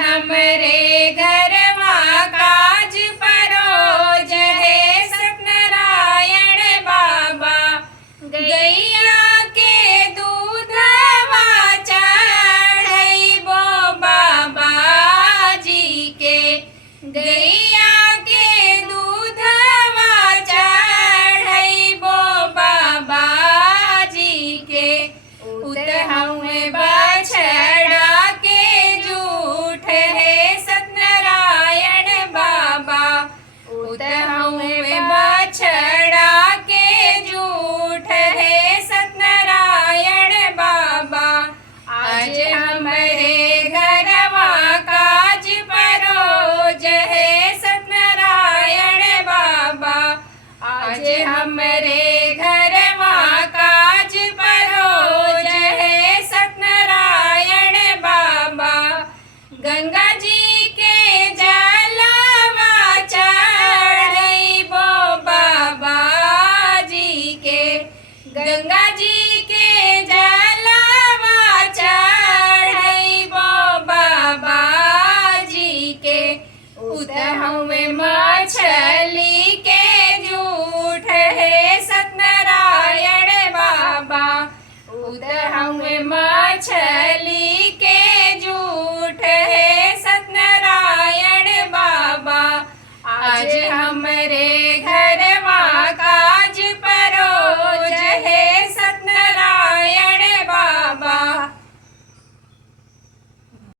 हमरे घरवा काज परोज है सत्यनारायण बाबा। गैया के दूधवा चढ़ैबो बाबा जी के। गैया के दूधवा चढ़ैबो बाबा जी के। उतहउए बछड़ा के जूठ है सत्यनारायण बाबा। उतहउए बछड़ा के जूठ है सत्यनारायण बाबा। आज हमरे घरवा काज परोज है सत्यनारायण बाबा। आज हमरे घरवा काज परोज है सत्यनारायण बाबा। गंगा जी के जलवा चढ़ैबो बाबा जी के। गंगा जी के जलवा चढ़ैबो बाबा जी के। उतहउए मछली के